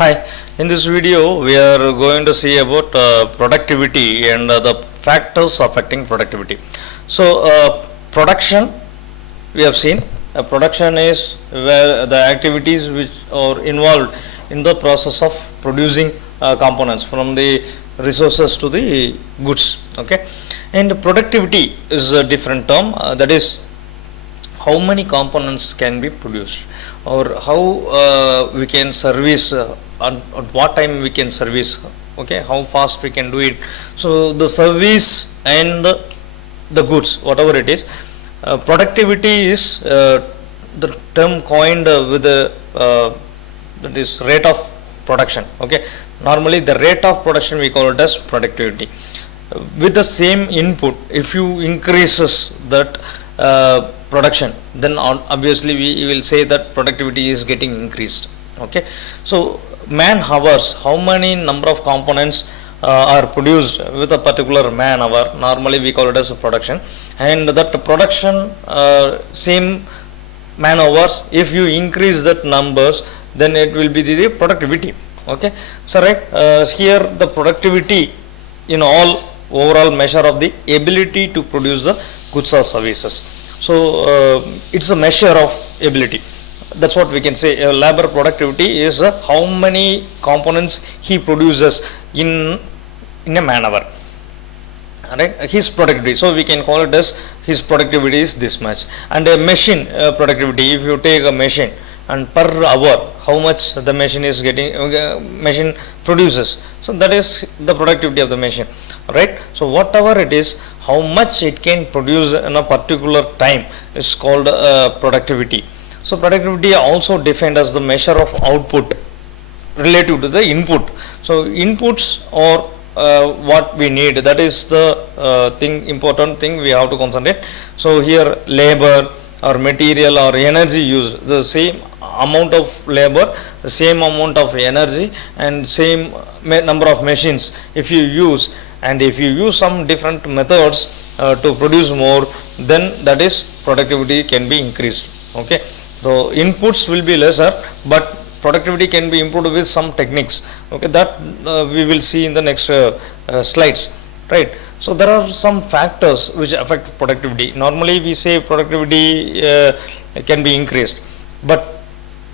Hi, in this video we are going to see about productivity and the factors affecting productivity. So, production we have seen. Production is where the activities which are involved in the process of producing components from the resources to the goods. Okay, and productivity is a different term. That is how many components can be produced or how we can service at what time we can service, okay, how fast we can do it. So the service and the goods, whatever it is, productivity is the term coined with the that is rate of production. Okay, normally the rate of production we call it as productivity. With the same input, if you increases that production, then obviously we will say that productivity is getting increased. Okay, so man hours, how many number of components are produced with a particular man hour, normally we call it as a production, and that production same man hours, if you increase that numbers, then it will be the productivity. Okay, so right, here the productivity in all overall measure of the ability to produce the goods or services. So it's a measure of ability. That's what we can say. Labor productivity is how many components he produces in a man hour. Right, his productivity. So we can call it as his productivity is this much. And a machine productivity. If you take a machine and per hour, how much the machine is getting, machine produces. So that is the productivity of the machine. Right. So whatever it is, how much it can produce in a particular time is called productivity. So productivity also defined as the measure of output relative to the input. So inputs or what we need, that is the important thing we have to concentrate. So here labor or material or energy use, the same amount of labor, the same amount of energy and same number of machines if you use, and if you use some different methods to produce more, then that is productivity can be increased. Okay, so inputs will be lesser, but productivity can be improved with some techniques. Okay, that we will see in the next slides. Right, so there are some factors which affect productivity. Normally we say productivity can be increased, but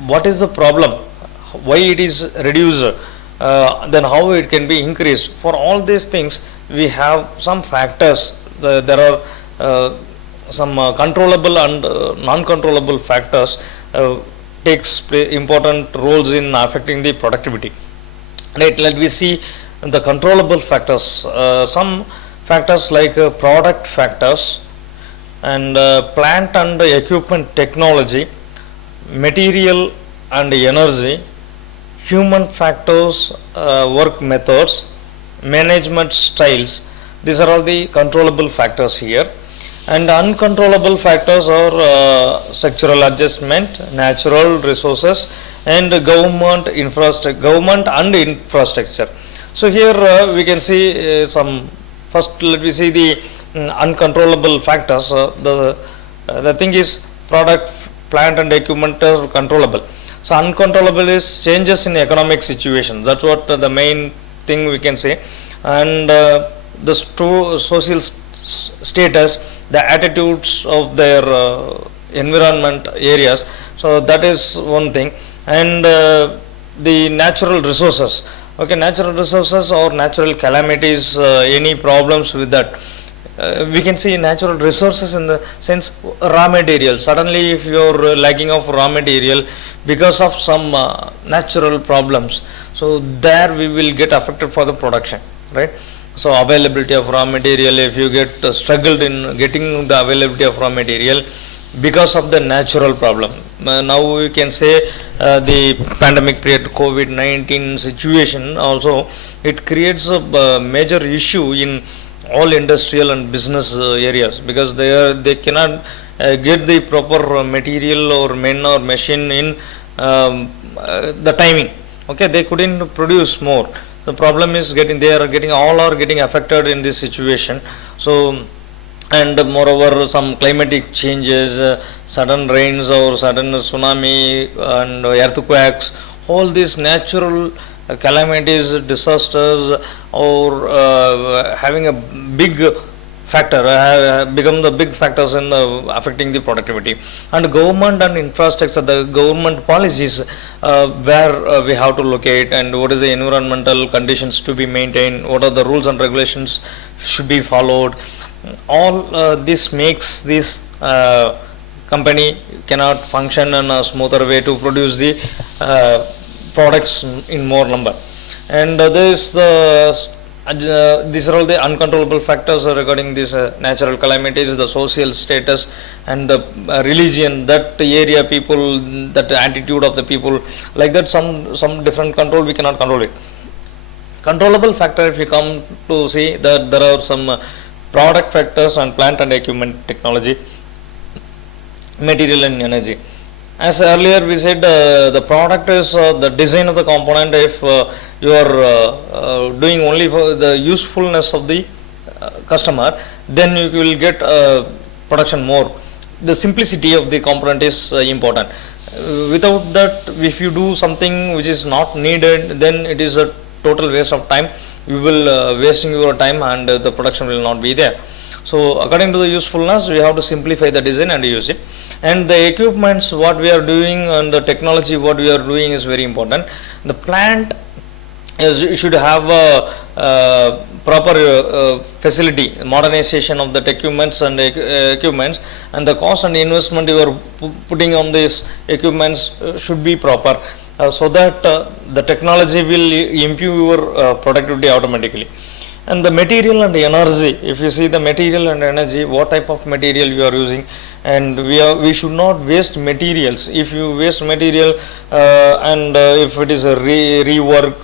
what is the problem, why it is reduced, then how it can be increased? For all these things we have some factors. There are some controllable and non-controllable factors takes important roles in affecting the productivity. Right, let me see the controllable factors. Some factors like product factors and plant and equipment technology, material and energy, human factors, work methods, management styles. These are all the controllable factors here. And uncontrollable factors are structural adjustment, natural resources, and government and infrastructure. So here we can see some. First, let me see the uncontrollable factors. The thing is product, plant, and equipment are controllable. So uncontrollable is changes in economic situation. That's what the main thing we can say. And the social status, the attitudes of their environment areas. So that is one thing. And the natural resources. Okay, natural resources or natural calamities, any problems with that. We can see natural resources in the sense raw material. Suddenly if you are lacking of raw material because of some natural problems, so there we will get affected for the production. Right, so availability of raw material, if you get struggled in getting the availability of raw material because of the natural problem. Now we can say the pandemic period, COVID-19 situation also, it creates a major issue in all industrial and business areas, because they cannot get the proper material or men or machine in the timing. Okay, they couldn't produce more. The problem is all are getting affected in this situation. So, and moreover some climatic changes, sudden rains or sudden tsunami and earthquakes, all these natural calamities, disasters, or having a big factor become the big factors in affecting the productivity. And government and infrastructure, the government policies, where we have to locate, and what is the environmental conditions to be maintained, what are the rules and regulations should be followed. All this makes this company cannot function in a smoother way to produce the products in more number. And these are all the uncontrollable factors regarding these natural calamities, the social status, and the religion, that area people, that attitude of the people, like that. Some different control we cannot control it. Controllable factor, if you come to see, that there are some product factors and plant and equipment technology, material and energy. As earlier we said, the product is the design of the component. If you are doing only for the usefulness of the customer, then you will get production more. The simplicity of the component is important. Without that, if you do something which is not needed, then it is a total waste of time. You will wasting your time, and the production will not be there. So according to the usefulness, we have to simplify the design and use it. And the equipments what we are doing and the technology what we are doing is very important. The plant should have a proper facility, modernization of the equipments and equipments, and the cost and investment you are putting on these equipments should be proper, so that the technology will improve your productivity automatically. And the material and the energy, if you see the material and energy, what type of material you are using, and we should not waste materials. If you waste material, and if it is a rework,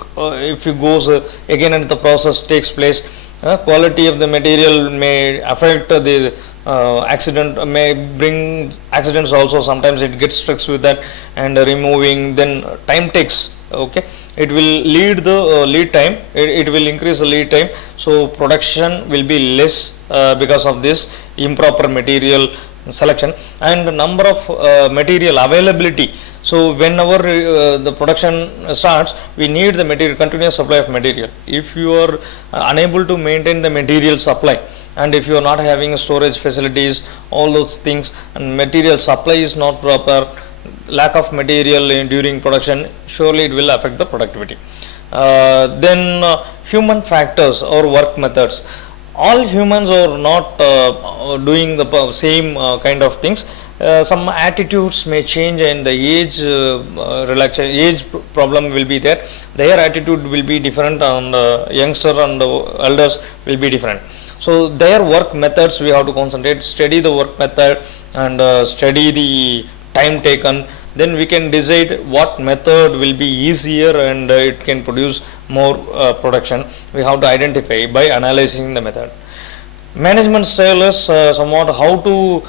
if it goes again and the process takes place, quality of the material may affect the accident, may bring accidents also. Sometimes it gets stuck with that, and removing, then time takes. Okay, it will lead the lead time, it will increase the lead time, so production will be less because of this improper material selection. And number of material availability. So whenever the production starts, we need the material, continuous supply of material. If you are unable to maintain the material supply, and if you are not having storage facilities, all those things, and material supply is not proper, lack of material during production, surely it will affect the productivity. Then human factors or work methods. All humans are not doing the same kind of things. Some attitudes may change, and the age age problem will be there. Their attitude will be different, and youngster and the elders will be different. So their work methods we have to concentrate, study the work method, and study the time taken. Then we can decide what method will be easier, and it can produce more production. We have to identify by analyzing the method. Management style is somewhat how to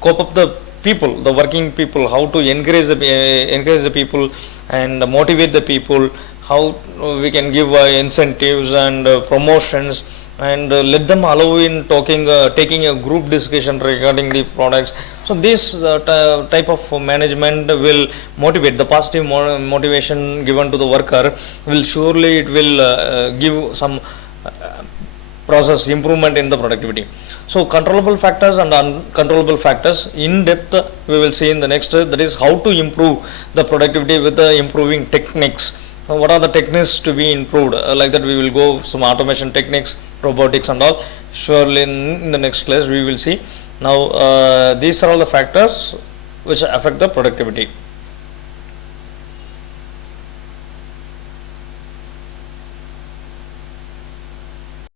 cope up the people, the working people, how to encourage the people and motivate the people, how we can give incentives and promotions, and let them allow in taking a group discussion regarding the products. So this type of management will motivate, the positive motivation given to the worker will surely, it will give some process improvement in the productivity. So controllable factors and uncontrollable factors in depth we will see in the next, that is how to improve the productivity with the improving techniques. So what are the techniques to be improved? Like that we will go some automation techniques, robotics and all. Surely in the next class we will see. Now these are all the factors which affect the productivity.